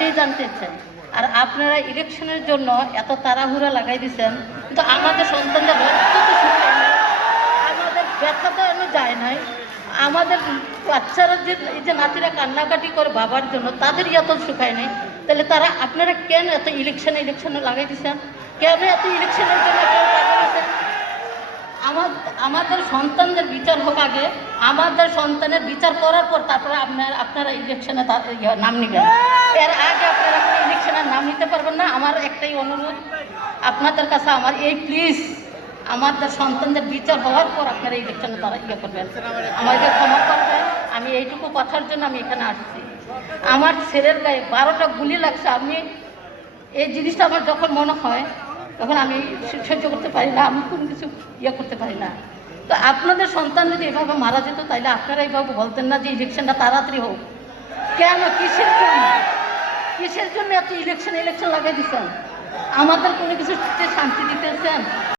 এটাই জানতে চাই। আর আপনারা ইলেকশনের জন্য এত তাড়াহুড়া লাগাই দিচ্ছেন কিন্তু আমাদের সন্তানদের রক্ত তো আমাদের ব্যথা তো এখনও যায় নাই। আমাদের বাচ্চারা যে, এই যে নাতিরা কান্নাকাটি করে বাবার জন্য তাদের এত শুকায় নেই। তাহলে তারা, আপনারা কেন এত ইলেকশনে ইলেকশনে লাগাই দিচ্ছেন কেন এত ইলেকশনের জন্য আপনারা পাগল হয়েছেন? আমার আমাদের সন্তানদের বিচার হোক আগে আমাদের সন্তানের বিচার করার পর তারপরে আপনার আপনারা ইলেকশনে ইয়ে, নাম নিবেন। এর আগে আপনারা কোনো ইলেকশনের নাম নিতে পারবেন না। আমার একটাই অনুরোধ আপনাদের কাছে আমার এই প্লিজ আমাদের সন্তানদের বিচার হওয়ার পর আপনারা ইলেকশনে তারা ইয়ে করবেন। আমাকে ক্ষমা করবেন। আমি এইটুকু কথার জন্য আমি এখানে আসছি। আমার ছেলের গায়ে বারোটা গুলি লাগছে। আমি এই জিনিসটা আমার যখন মনে হয় তখন আমি সহ্য করতে পারি না, আমি কোনো কিছু ইয়ে করতে পারি না। তো আপনাদের সন্তান যদি এভাবে মারা যেত তাহলে আপনারা এইভাবে বলতেন না যে ইলেকশনটা তাড়াতাড়ি হোক। কেন? কিসের জন্য? কিসের জন্য এত ইলেকশন ইলেকশন লাগিয়ে দিচ্ছেন? আমাদের কোনো কিছু